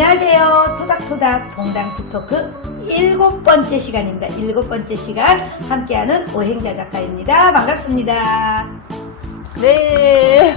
안녕하세요. 토닥토닥 동당 틱토크 7번째 시간입니다. 7번째 시간 함께하는 오행자 작가입니다. 반갑습니다. 네.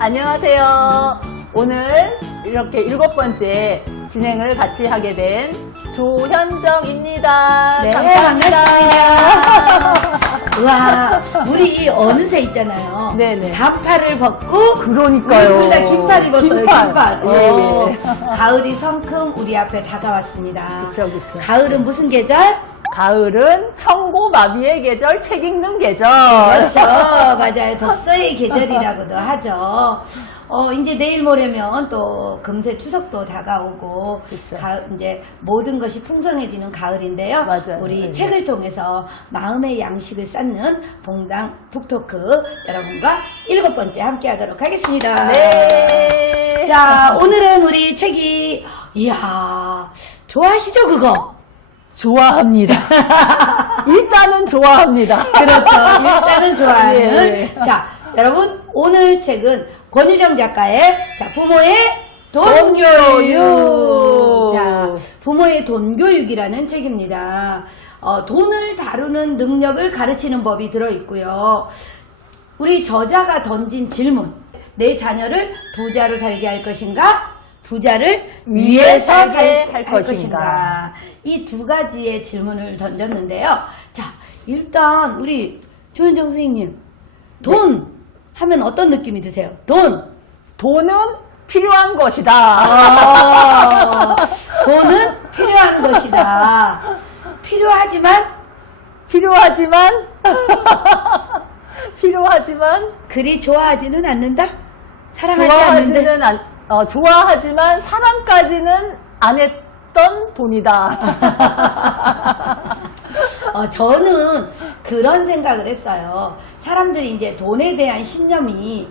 안녕하세요. 오늘 이렇게 7번째 진행을 같이 하게 된 조현정입니다. 네, 감사합니다. 반갑습니다. 와, 우리 어느새 있잖아요. 네네. 반팔을 벗고 그러니까요. 둘 다 긴팔 입었어요. 긴팔. 예. 가을이 성큼 우리 앞에 다가왔습니다. 그쵸, 그쵸. 가을은 무슨 계절? 가을은 청고마비의 계절, 책 읽는 계절. 그렇죠. 맞아요. 독서의 계절이라고도 하죠. 이제 내일 모레면 또 금세 추석도 다가오고, 그쵸. 이제 모든 것이 풍성해지는 가을인데요. 맞아요. 우리 네. 책을 통해서 마음의 양식을 쌓는 봉당 북토크 여러분과 7번째 함께 하도록 하겠습니다. 네. 자, 오늘은 우리 책이, 이야, 좋아하시죠, 그거? 좋아합니다. 일단은 좋아합니다. 그렇죠. 일단은 좋아하는. 예. 자, 여러분, 오늘 책은 권유정 작가의 부모의 돈교육. 자, 부모의 돈교육이라는 책입니다. 돈을 다루는 능력을 가르치는 법이 들어있고요. 우리 저자가 던진 질문. 내 자녀를 부자로 살게 할 것인가? 부자를 위해 살게 할 것인가? 이 두 가지의 질문을 던졌는데요. 자, 일단 우리 조현정 선생님, 돈 하면 어떤 느낌이 드세요? 돈! 돈은 필요한 것이다. 돈은 필요한 것이다. 필요하지만 그리 좋아하지는 않는다? 사랑하지 않는다? 좋아하지만 사랑까지는 안 했던 돈이다. 저는 그런 생각을 했어요. 사람들이 이제 돈에 대한 신념이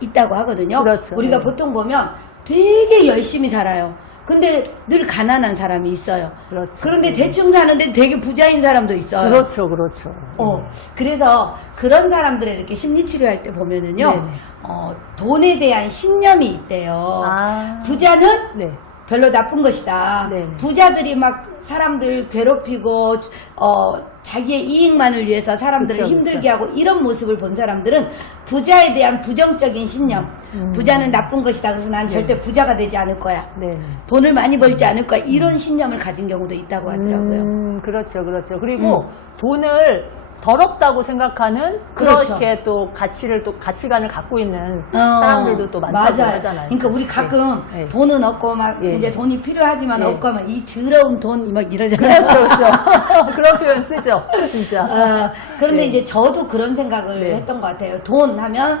있다고 하거든요. 그렇죠. 우리가 네. 보통 보면 되게 열심히 살아요. 근데 늘 가난한 사람이 있어요. 그렇죠. 그런데 대충 사는데 되게 부자인 사람도 있어요. 그렇죠, 그렇죠. 그래서 그런 사람들을 이렇게 심리치료할 때 보면은요, 네네. 돈에 대한 신념이 있대요. 부자는 네. 별로 나쁜 것이다. 네네. 부자들이 막 사람들 괴롭히고 자기의 이익만을 위해서 사람들을 그쵸, 힘들게 그쵸. 하고 이런 모습을 본 사람들은 부자에 대한 부정적인 신념, 부자는 나쁜 것이다. 그래서 난 절대 부자가 되지 않을 거야. 네. 돈을 많이 벌지 않을 거야. 이런 신념을 가진 경우도 있다고 하더라고요. 그렇죠, 그렇죠. 그리고 돈을 더럽다고 생각하는 그렇죠. 그렇게 또 가치관을 갖고 있는 사람들도 또 많다고 맞아요. 하잖아요. 그러니까 우리 가끔 네. 돈은 없고 막 예. 이제 돈이 필요하지만 예. 없고 하면 이 더러운 돈 막 이러잖아요. 그렇죠, 그렇죠. 그런 표현 쓰죠, 진짜. 그런데 네. 이제 저도 그런 생각을 네. 했던 것 같아요. 돈 하면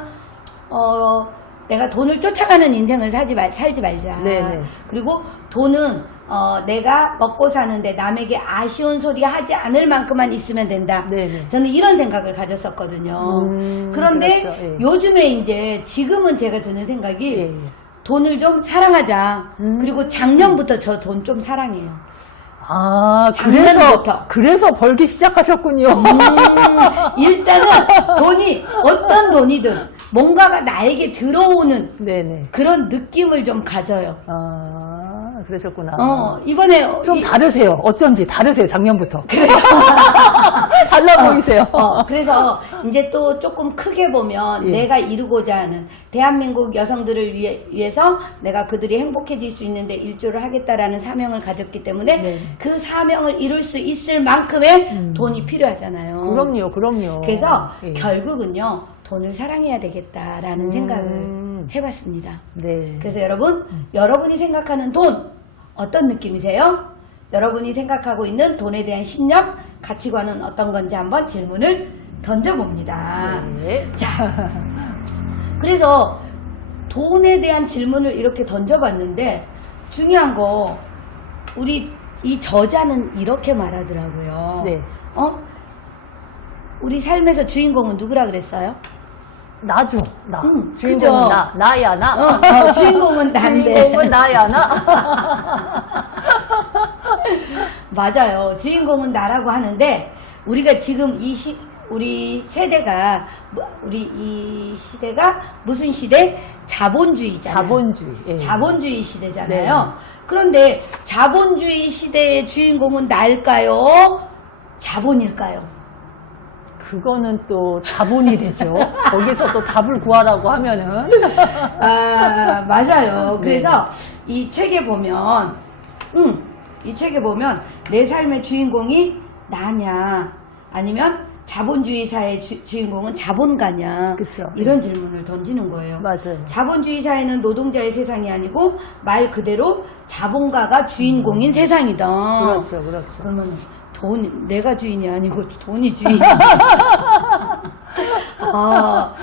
내가 돈을 쫓아가는 인생을 살지 말자. 네네. 그리고 돈은 내가 먹고 사는데 남에게 아쉬운 소리 하지 않을 만큼만 있으면 된다. 네네. 저는 이런 생각을 가졌었거든요. 그런데 그렇죠. 예. 요즘에 이제 지금은 제가 드는 생각이 예. 돈을 좀 사랑하자. 그리고 작년부터 저 돈 좀 사랑해요. 작년부터. 그래서 벌기 시작하셨군요. 일단은 어떤 돈이든 뭔가가 나에게 들어오는 네네. 그런 느낌을 좀 가져요. 그러셨구나. 이번에 좀 다르세요. 어쩐지 다르세요, 작년부터. 달라 보이세요. 그래서 이제 또 조금 크게 보면 예. 내가 이루고자 하는 대한민국 여성들을 위해서 내가 그들이 행복해질 수 있는데 일조를 하겠다라는 사명을 가졌기 때문에 네. 그 사명을 이룰 수 있을 만큼의 돈이 필요하잖아요. 그럼요. 그래서 예. 결국은요, 돈을 사랑해야 되겠다라는 생각을 해봤습니다. 네. 그래서 여러분이 생각하는 돈 어떤 느낌이세요? 여러분이 생각하고 있는 돈에 대한 신념, 가치관은 어떤 건지 한번 질문을 던져봅니다. 네. 자, 그래서 돈에 대한 질문을 이렇게 던져봤는데 중요한 거 우리 이 저자는 이렇게 말하더라고요. 네. 우리 삶에서 주인공은 누구라 그랬어요? 나죠, 나. 그죠. 주인공은 나야, 나. 주인공은 난데. 주인공은 나야, 나. 맞아요. 주인공은 나라고 하는데 우리가 지금 우리 세대가 우리 이 시대가 무슨 시대? 자본주의잖아요. 자본주의. 예. 자본주의 시대잖아요. 네. 그런데 자본주의 시대의 주인공은 나일까요? 자본일까요? 그거는 또 자본이 되죠. 거기서 또 답을 구하라고 하면은. 아, 맞아요. 네. 그래서 이 책에 보면, 이 책에 보면 내 삶의 주인공이 나냐, 아니면 자본주의 사회의 주인공은 자본가냐, 그쵸. 이런 질문을 던지는 거예요. 맞아요. 자본주의 사회는 노동자의 세상이 아니고 말 그대로 자본가가 주인공인 세상이다. 그렇죠, 그렇죠. 그러면 내가 주인이 아니고 돈이 주인이. 아,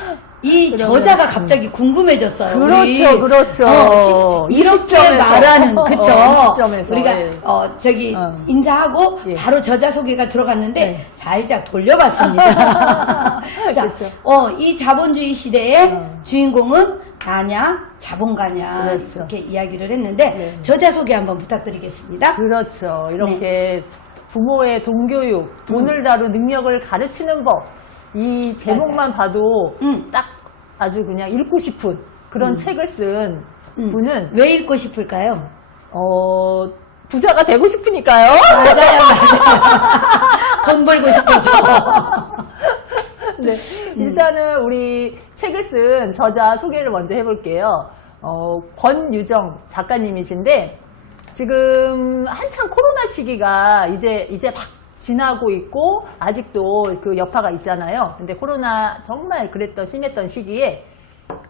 이 그러면, 저자가 갑자기 궁금해졌어요. 그렇죠, 우리, 그렇죠. 이 이렇게 시점에서. 말하는, 그쵸? 이 시점에서, 우리가, 예. 인사하고 예. 바로 저자 소개가 들어갔는데 네. 살짝 돌려봤습니다. 자, 그렇죠. 이 자본주의 시대의 어. 주인공은 나냐, 자본가냐, 그렇죠. 이렇게 이야기를 했는데, 네. 저자 소개 한번 부탁드리겠습니다. 그렇죠. 이렇게 네. 부모의 동교육, 돈을 다룬 능력을 가르치는 법, 이 제목만 봐도 딱 아주 그냥 읽고 싶은 그런 책을 쓴 분은 왜 읽고 싶을까요? 부자가 되고 싶으니까요. 맞아요. 돈 벌고 싶어서. 네, 일단은 우리 책을 쓴 저자 소개를 먼저 해볼게요. 권유정 작가님이신데 지금 한창 코로나 시기가 이제 막 지나고 있고 아직도 그 여파가 있잖아요. 근데 코로나 정말 그랬던 심했던 시기에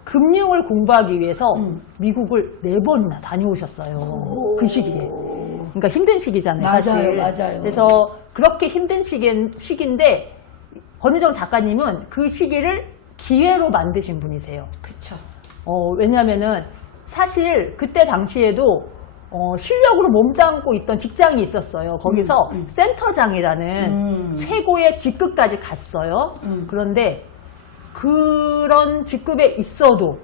금융을 공부하기 위해서 미국을 4번이나 다녀오셨어요. 그 시기에. 그러니까 힘든 시기잖아요. 맞아요, 사실. 맞아요. 그래서 그렇게 힘든 시기인데 권유정 작가님은 그 시기를 기회로 만드신 분이세요. 그쵸. 왜냐면은 사실 그때 당시에도 실력으로 몸담고 있던 직장이 있었어요. 거기서 센터장이라는 최고의 직급까지 갔어요. 그런데 그런 직급에 있어도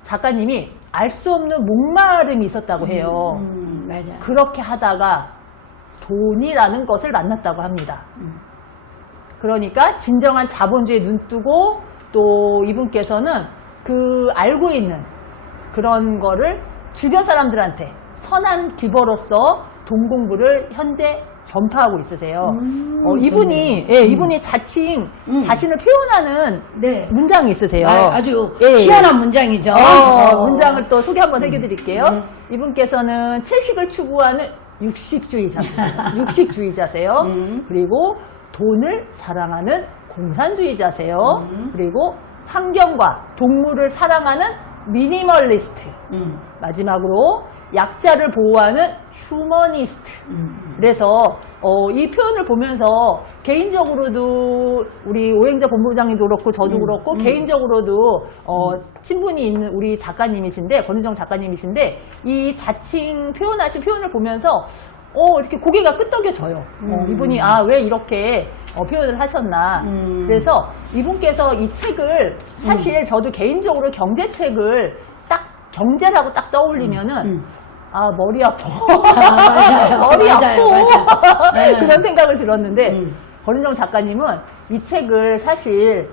작가님이 알 수 없는 목마름이 있었다고 해요. 맞아요. 그렇게 하다가 돈이라는 것을 만났다고 합니다. 그러니까 진정한 자본주의에 눈뜨고 또 이분께서는 그 알고 있는 그런 거를 주변 사람들한테 선한 기버로서 돈 공부를 현재 전파하고 있으세요. 이분이 자칭 자신을 표현하는 네. 문장이 있으세요. 아주 예. 희한한 문장이죠. 문장을 또 소개 한번 해드릴게요. 이분께서는 채식을 추구하는 육식주의자세요. 그리고 돈을 사랑하는 공산주의자세요. 그리고 환경과 동물을 사랑하는 미니멀리스트. 마지막으로 약자를 보호하는 휴머니스트. 그래서 이 표현을 보면서 개인적으로도 우리 오행자 본부장님도 그렇고 저도 그렇고 개인적으로도 친분이 있는 우리 작가님이신데 권유정 작가님이신데 이 자칭 표현하신 표현을 보면서 이렇게 고개가 끄덕여져요. 이분이 왜 이렇게 표현을 하셨나. 그래서 이분께서 이 책을 사실 저도 개인적으로 경제책을 딱 경제라고 딱 떠올리면은 머리 아파. 머리 아파. 그런 생각을 들었는데 권유정 작가님은 이 책을 사실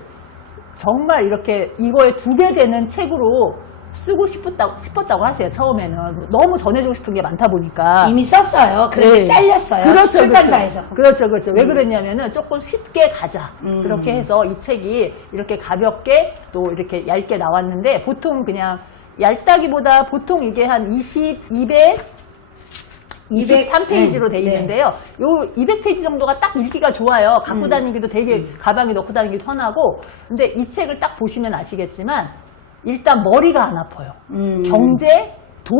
정말 이렇게 이거에 2배 되는 책으로 쓰고 싶었다고 하세요. 처음에는 너무 전해주고 싶은 게 많다 보니까 이미 썼어요. 그래서 네. 잘렸어요. 그렇죠, 출판사에서. 그렇죠. 왜 그랬냐면은 조금 쉽게 가자. 그렇게 해서 이 책이 이렇게 가볍게 또 이렇게 얇게 나왔는데 보통 그냥 얇다기보다 보통 이게 한 23페이지로 돼 있는데요. 요 200페이지 정도가 딱 읽기가 좋아요. 갖고 다니기도 되게 가방에 넣고 다니기 편하고. 근데 이 책을 딱 보시면 아시겠지만 일단 머리가 안 아파요. 경제, 돈,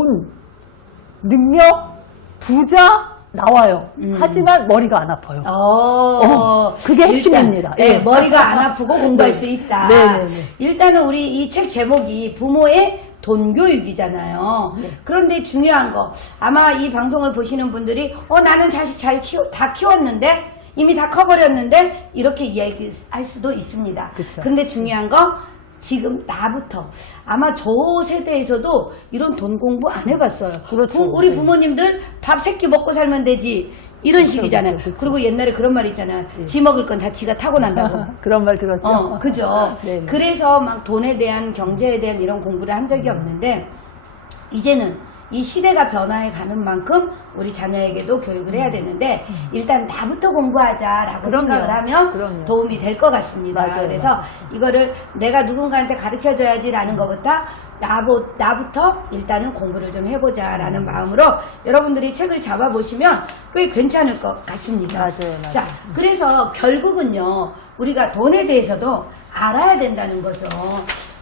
능력, 부자 나와요. 하지만 머리가 안 아파요. 그게 핵심입니다. 네, 예. 머리가 안 아프고 공부할 수 있다. 네네네. 일단은 우리 이 책 제목이 부모의 돈교육이잖아요. 네. 그런데 중요한 거 아마 이 방송을 보시는 분들이 나는 자식 다 키웠는데 이미 다 커버렸는데 이렇게 이야기할 수도 있습니다. 그쵸. 근데 중요한 거 지금 나부터 아마 저 세대에서도 이런 돈 공부 안 해봤어요. 그렇죠. 우리 네. 부모님들 밥 3끼 먹고 살면 되지 이런 그렇죠, 식이잖아요. 그렇죠, 그렇죠. 그리고 옛날에 그런 말 있잖아요. 지 먹을 건 다 지가 타고 난다고. 그런 말 들었죠. 그죠. 네, 네. 그래서 막 돈에 대한 경제에 대한 이런 공부를 한 적이 없는데 이제는 이 시대가 변화해 가는 만큼 우리 자녀에게도 교육을 해야 되는데 일단 나부터 공부하자라고 그럼요. 생각을 하면 그럼요. 도움이 될 것 같습니다. 맞아요, 그래서 맞아요. 이거를 내가 누군가한테 가르쳐줘야지라는 것보다 나부터 일단은 공부를 좀 해보자라는 마음으로 여러분들이 책을 잡아보시면 꽤 괜찮을 것 같습니다. 맞아요, 맞아요. 자, 그래서 결국은요 우리가 돈에 대해서도 알아야 된다는 거죠.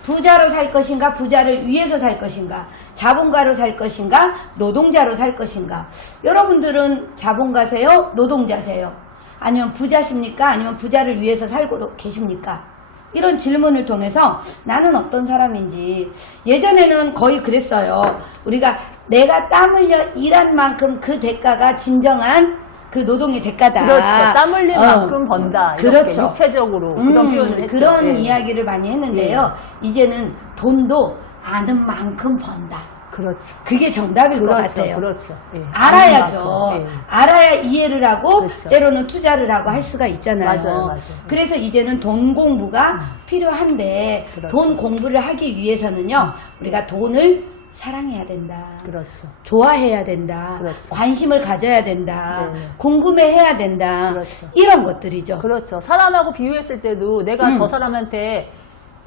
부자로 살 것인가 부자를 위해서 살 것인가 자본가로 살 것인가 노동자로 살 것인가. 여러분들은 자본가세요 노동자세요 아니면 부자십니까 아니면 부자를 위해서 살고 계십니까. 이런 질문을 통해서 나는 어떤 사람인지. 예전에는 거의 그랬어요. 우리가 내가 땀 흘려 일한 만큼 그 대가가 진정한 그 노동의 대가다. 그렇죠. 땀 흘린 만큼 번다. 이렇게 그렇죠. 육체적으로 그런 표현을 했죠. 그런 예. 이야기를 많이 했는데요. 이제는 돈도 아는 만큼 번다. 그렇죠. 그게 정답일 것 그렇죠. 같아요. 그렇죠. 예. 알아야죠. 아는 만큼, 예. 알아야 이해를 하고 그렇죠. 때로는 투자를 하고 할 수가 있잖아요. 맞아요, 맞아요. 그래서 이제는 돈 공부가 필요한데 그렇죠. 돈 공부를 하기 위해서는요. 우리가 돈을 사랑해야 된다. 그렇죠. 좋아해야 된다. 그렇죠. 관심을 가져야 된다. 네. 궁금해해야 된다. 그렇죠. 이런 것들이죠. 그렇죠. 사람하고 비유했을 때도 내가 저 사람한테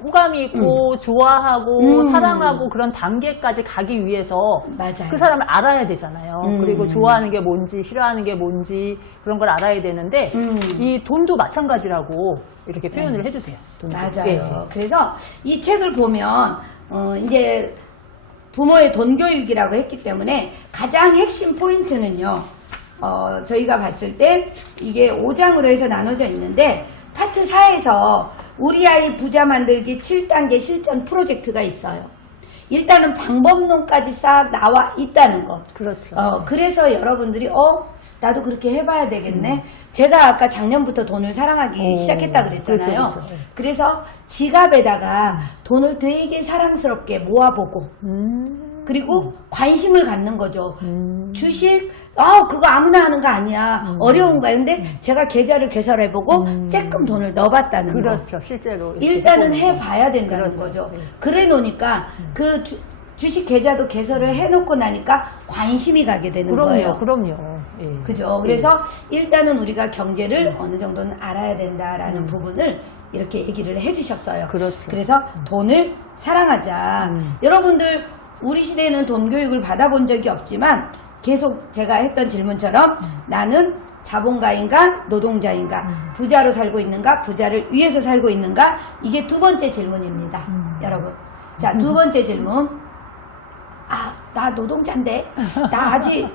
호감이 있고 좋아하고 사랑하고 그런 단계까지 가기 위해서 맞아요. 그 사람을 알아야 되잖아요. 음. 그리고 좋아하는 게 뭔지 싫어하는 게 뭔지 그런 걸 알아야 되는데 이 돈도 마찬가지라고 이렇게 표현을 해주세요. 돈도. 맞아요. 예. 그래서 이 책을 보면 이제 부모의 돈 교육이라고 했기 때문에 가장 핵심 포인트는요. 저희가 봤을 때 이게 5장으로 해서 나눠져 있는데 파트 4에서 우리 아이 부자 만들기 7단계 실전 프로젝트가 있어요. 일단은 방법론까지 싹 나와 있다는 것. 그렇죠. 그래서 여러분들이 나도 그렇게 해봐야 되겠네. 제가 아까 작년부터 돈을 사랑하기 시작했다 그랬잖아요. 그렇죠, 그렇죠. 그래서 지갑에다가 돈을 되게 사랑스럽게 모아보고 그리고 관심을 갖는 거죠. 주식, 그거 아무나 하는 거 아니야. 어려운가. 근데 제가 계좌를 개설해보고 쬐끔 돈을 넣어봤다는 거. 그렇죠. 실제로. 이렇게 일단은 해보는 거. 해봐야 된다는 그렇죠. 거죠. 네. 그래 놓으니까 그 주식 계좌도 개설을 해놓고 나니까 관심이 가게 되는 거예요. 그럼요. 예. 그죠. 그래서 일단은 우리가 경제를 어느 정도는 알아야 된다라는 부분을 이렇게 얘기를 해주셨어요. 그렇죠. 그래서 돈을 사랑하자. 여러분들 우리 시대에는 돈 교육을 받아본 적이 없지만 계속 제가 했던 질문처럼 나는 자본가인가 노동자인가 부자로 살고 있는가 부자를 위해서 살고 있는가. 이게 두 번째 질문입니다. 여러분. 자, 두 번째 질문. 나 노동자인데 나 아직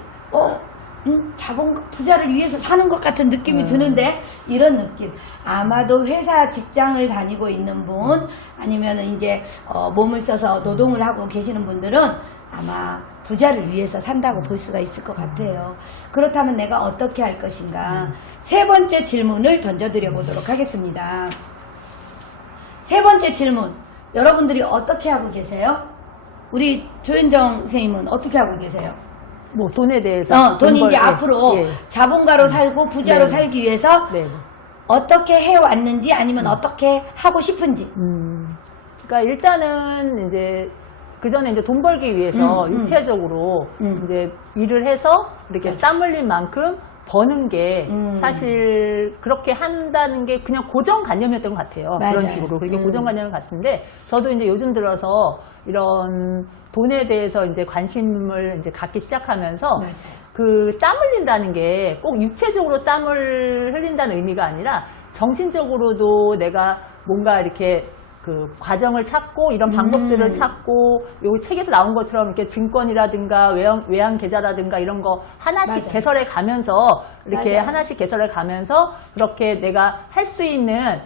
부자를 위해서 사는 것 같은 느낌이 드는데 이런 느낌. 아마도 회사 직장을 다니고 있는 분 아니면 이제 몸을 써서 노동을 하고 계시는 분들은 아마 부자를 위해서 산다고 볼 수가 있을 것 같아요. 그렇다면 내가 어떻게 할 것인가. 세 번째 질문을 던져드려 보도록 하겠습니다. 세 번째 질문. 여러분들이 어떻게 하고 계세요? 우리 조윤정 선생님은 어떻게 하고 계세요? 뭐 돈에 대해서 돈이 돈 이제 벌- 앞으로 예. 자본가로 살고 부자로 네. 살기 위해서 네. 어떻게 해왔는지 아니면 어떻게 하고 싶은지. 그러니까 일단은 이제 그 전에 이제 돈 벌기 위해서 육체적으로 이제 일을 해서 이렇게 그렇죠. 땀 흘린 만큼 버는 게 사실 그렇게 한다는 게 그냥 고정관념이었던 것 같아요. 맞아요. 그런 식으로. 그게 고정관념 같은데 저도 이제 요즘 들어서 이런 돈에 대해서 이제 관심을 이제 갖기 시작하면서 맞아요. 그 땀 흘린다는 게 꼭 육체적으로 땀을 흘린다는 의미가 아니라 정신적으로도 내가 뭔가 이렇게 그 과정을 찾고 이런 방법들을 찾고 요 책에서 나온 것처럼 이렇게 증권이라든가 외환 계좌라든가 이런 거 하나씩 맞아요. 개설해 가면서 이렇게 맞아요. 하나씩 개설해 가면서 그렇게 내가 할 수 있는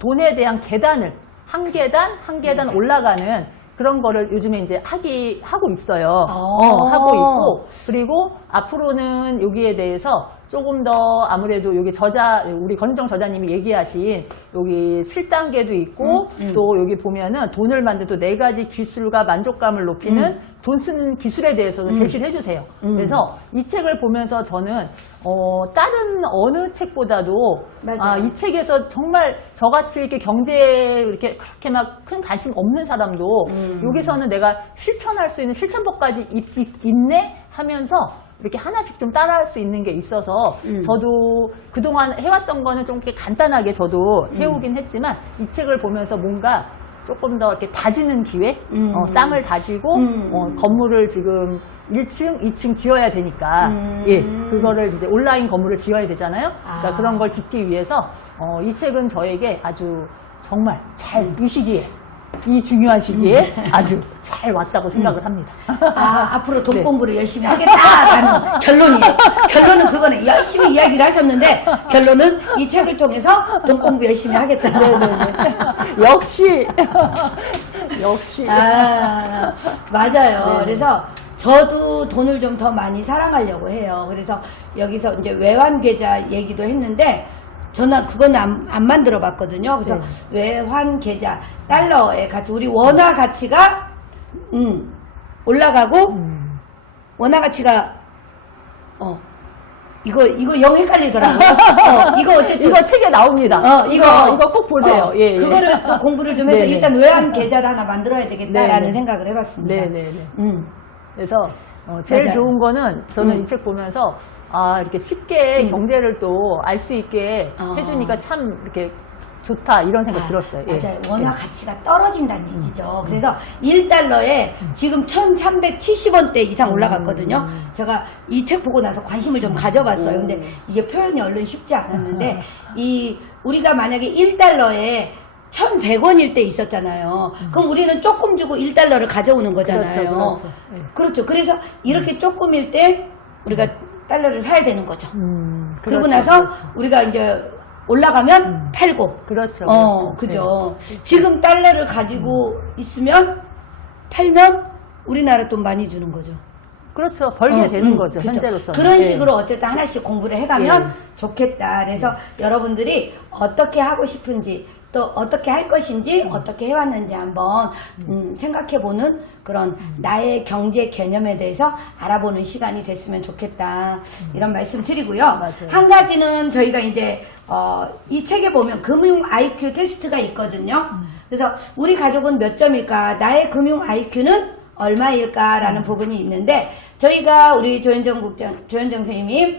돈에 대한 계단을 한 계단 올라가는 그런 거를 요즘에 이제 하고 있어요. 하고 있고, 그리고 앞으로는 여기에 대해서 조금 더 아무래도 여기 우리 권희정 저자님이 얘기하신 여기 7단계도 있고 또 여기 보면은 돈을 만드는 또 4가지 기술과 만족감을 높이는 돈 쓰는 기술에 대해서도 제시를 해주세요. 그래서 이 책을 보면서 저는 다른 어느 책보다도 맞아요. 이 책에서 정말 저같이 이렇게 경제에 이렇게 그렇게 막 큰 관심 없는 사람도 여기서는 내가 실천할 수 있는 실천법까지 있네 하면서 이렇게 하나씩 좀 따라할 수 있는 게 있어서 저도 그동안 해왔던 거는 좀 이렇게 간단하게 저도 해오긴 했지만 이 책을 보면서 뭔가 조금 더 이렇게 다지는 기회, 땅을 다지고 건물을 지금 1층, 2층 지어야 되니까 예, 그거를 이제 온라인 건물을 지어야 되잖아요. 그러니까 그런 걸 짓기 위해서 이 책은 저에게 아주 정말 잘 이 시기에 이 중요한 시기에 아주 잘 왔다고 생각을 합니다. 앞으로 돈 네. 공부를 열심히 하겠다라는 결론이에요. 결론은 그거네. 열심히 이야기를 하셨는데 결론은 이 책을 통해서 돈 공부 열심히 하겠다. 네네네. 역시. 맞아요. 네네. 그래서 저도 돈을 좀 더 많이 사랑하려고 해요. 그래서 여기서 이제 외환계좌 얘기도 했는데 저는 그건 안 만들어 봤거든요. 그래서 외환계좌, 달러의 가치, 우리 원화 가치가 올라가고 원화 가치가 이거 영 헷갈리더라고요. 이거 어쨌든 이거 책에 나옵니다. 이거 꼭 보세요. 예, 예. 그거를 또 공부를 좀 해서 네네. 일단 외환계좌를 하나 만들어야 되겠다라는 네네. 생각을 해봤습니다. 네네네. 그래서 제일 맞아요. 좋은 거는 저는 이 책 보면서 이렇게 쉽게 경제를 또 알 수 있게 해주니까 참 이렇게 좋다 이런 생각 들었어요. 예. 맞아요. 원화 가치가 떨어진다는 얘기죠. 그래서 1달러에 지금 1,370원대 이상 올라갔거든요. 제가 이 책 보고 나서 관심을 좀 가져봤어요. 근데 이게 표현이 얼른 쉽지 않았는데 우리가 만약에 1달러에 1,100원일 때 있었잖아요. 그럼 우리는 조금 주고 1달러를 가져오는 거잖아요. 그렇죠. 네. 그렇죠. 그래서 이렇게 조금일 때 우리가 달러를 사야 되는 거죠. 그러고 나서 우리가 이제 올라가면 팔고. 그렇죠. 그죠. 지금 달러를 가지고 있으면 팔면 우리나라 돈 많이 주는 거죠. 그렇죠. 벌게 되는 거죠. 그렇죠. 현재로서는. 그런 예. 식으로 어쨌든 하나씩 공부를 해가면 예. 좋겠다. 그래서 여러분들이 어떻게 하고 싶은지 또 어떻게 할 것인지 어떻게 해왔는지 한번 생각해보는 그런 나의 경제 개념에 대해서 알아보는 시간이 됐으면 좋겠다. 이런 말씀 드리고요. 맞아요. 한 가지는 저희가 이제 이 책에 보면 금융 IQ 테스트가 있거든요. 그래서 우리 가족은 몇 점일까? 나의 금융 IQ는 얼마일까라는 부분이 있는데 저희가 우리 조현정 선생님이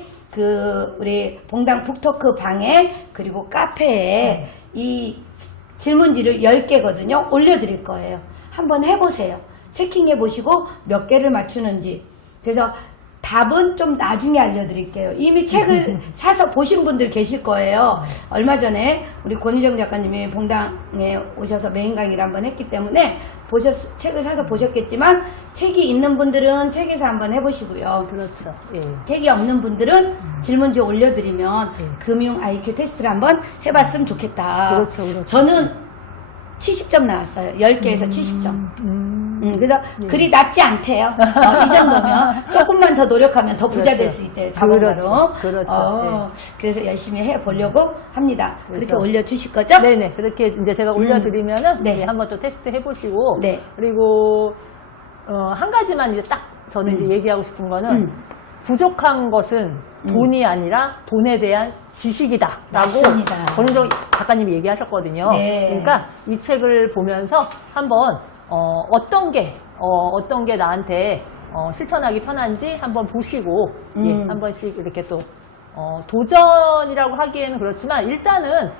우리 봉당 북토크 방에 그리고 카페에 이 질문지를 10개거든요. 올려드릴 거예요. 한번 해보세요. 체킹해 보시고 몇 개를 맞추는지. 그래서 답은 좀 나중에 알려드릴게요. 이미 책을 사서 보신 분들 계실 거예요. 얼마 전에 우리 권희정 작가님이 봉당에 오셔서 메인 강의를 한번 했기 때문에 책을 사서 보셨겠지만 책이 있는 분들은 책에서 한번 해보시고요. 그렇죠. 예. 책이 없는 분들은 질문지 올려드리면 금융 IQ 테스트를 한번 해봤으면 좋겠다. 그렇죠. 저는 70점 나왔어요. 10개에서 70점. 그래서 그리 낮지 않대요. 이 정도면 조금만 더 노력하면 더 부자 될 수 있대요. 자본가로. 그렇죠. 그래서 열심히 해보려고 합니다. 그렇게 그래서 올려주실 거죠? 네네. 그렇게 이제 제가 올려드리면은 네. 한번 또 테스트 해보시고 네. 그리고 한 가지만 이제 딱 저는 이제 얘기하고 싶은 거는 부족한 것은 돈이 아니라 돈에 대한 지식이다라고 맞습니다. 권희정 작가님이 얘기하셨거든요. 네. 그러니까 이 책을 보면서 한번 어떤 게 나한테 실천하기 편한지 한번 보시고 한 번씩 이렇게 또 도전이라고 하기에는 그렇지만 일단은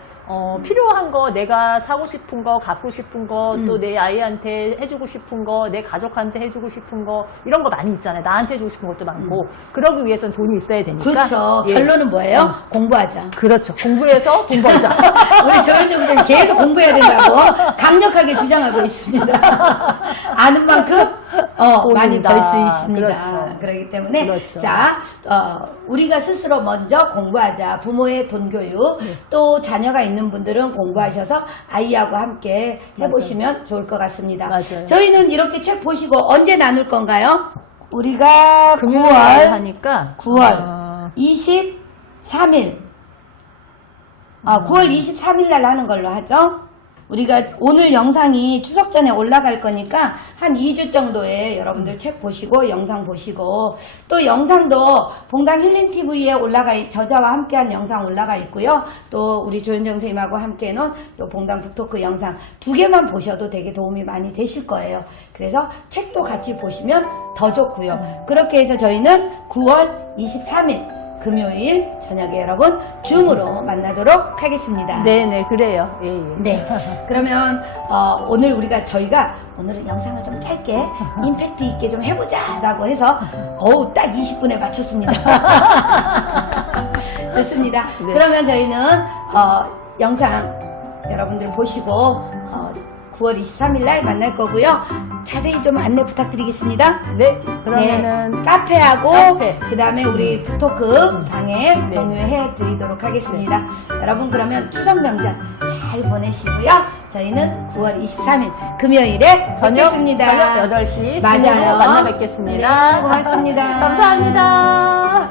필요한 거, 내가 사고 싶은 거, 갖고 싶은 거, 또 내 아이한테 해주고 싶은 거, 내 가족한테 해주고 싶은 거, 이런 거 많이 있잖아요. 나한테 해주고 싶은 것도 많고. 그러기 위해서는 돈이 있어야 되니까. 그렇죠. 예. 결론은 뭐예요? 공부하자. 그렇죠. 공부해서 돈벌자. 우리 조현정 선생님 계속 공부해야 된다고 강력하게 주장하고 있습니다. 아는 만큼 많이 벌 수 있습니다. 그렇죠. 그렇기 때문에 그렇죠. 자 우리가 스스로 먼저 공부하자. 부모의 돈 교육 또 자녀가 있는 분들은 공부하셔서 아이하고 함께 해보시면 좋을 것 같습니다. 맞아요. 저희는 이렇게 책 보시고 언제 나눌 건가요? 우리가 금요일 9월 하니까 9월 20 23일 9월 23일 날 하는 걸로 하죠. 우리가 오늘 영상이 추석 전에 올라갈 거니까 한 2주 정도에 여러분들 책 보시고 영상 보시고 또 영상도 봉당 힐링TV에 저자와 함께한 영상 올라가 있고요. 또 우리 조현정 선생님하고 함께 해놓은 또 봉당 북토크 영상 2개만 보셔도 되게 도움이 많이 되실 거예요. 그래서 책도 같이 보시면 더 좋고요. 그렇게 해서 저희는 9월 23일 금요일 저녁에 여러분 줌으로 만나도록 하겠습니다. 네네, 그래요. 예, 예. 네. 그러면 저희가 오늘은 영상을 좀 짧게 임팩트 있게 좀 해보자라고 해서 딱 20분에 맞췄습니다. 좋습니다. 네. 그러면 저희는 영상 여러분들 보시고 9월 23일 날 만날 거고요. 자세히 좀 안내 부탁드리겠습니다. 네, 그러면은 네, 카페하고 카페. 그 다음에 우리 북토크 방에 네. 공유해 드리도록 하겠습니다. 여러분 그러면 추석 명절 잘 보내시고요. 저희는 9월 23일 금요일에 저녁 뵙겠습니다. 8시 맞아요. 만나 뵙겠습니다. 네, 고맙습니다. 감사합니다.